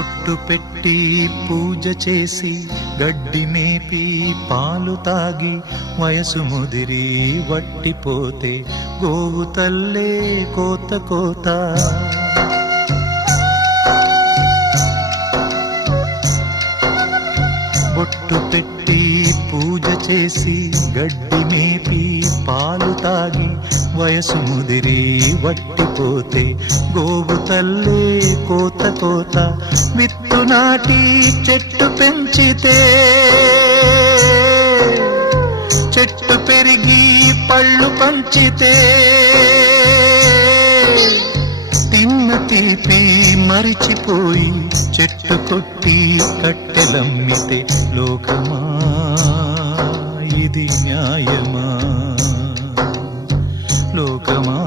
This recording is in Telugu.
బొట్టు పెట్టి పూజ చేసి గడ్డి మేపి పాలు తాగి వయసు ముదిరి వట్టిపోతే గోవు తల్లే కోత కోత. బొట్టు పెట్టి పూజ చేసి గడ్డి మేపి పాలు తాగి వయసు ముదిరి వట్టిపోతే గోవు తల్లే కోత కోత. విత్తు నాటి చెట్టు పెంచితే చెట్టు పెరిగి పళ్ళు పంచితే తిన్న తీపి మరిచిపోయి చెట్టు కొట్టి కట్టెలమ్మితే లోకమా ఇది న్యాయమా? లోకమా